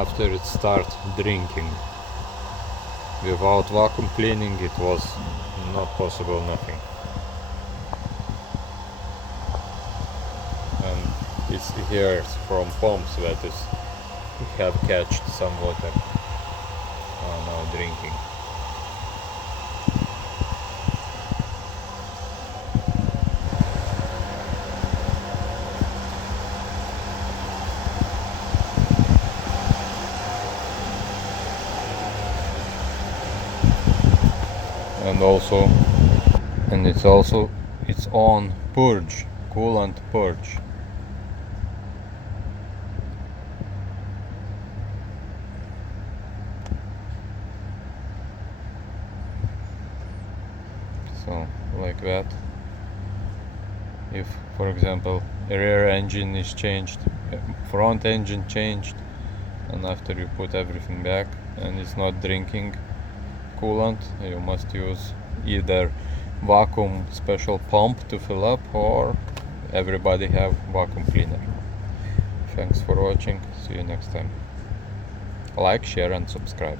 after it starts drinking. Without vacuum cleaning it was not possible, nothing. And it's here from pumps that is have catched some water, now drinking. And it's on purge, coolant purge. So like that. If for example a rear engine is changed, front engine changed, and after you put everything back and it's not drinking coolant, you must use either vacuum special pump to fill up, or everybody have vacuum cleaner. Thanks for watching, see you next time. Like, share and subscribe.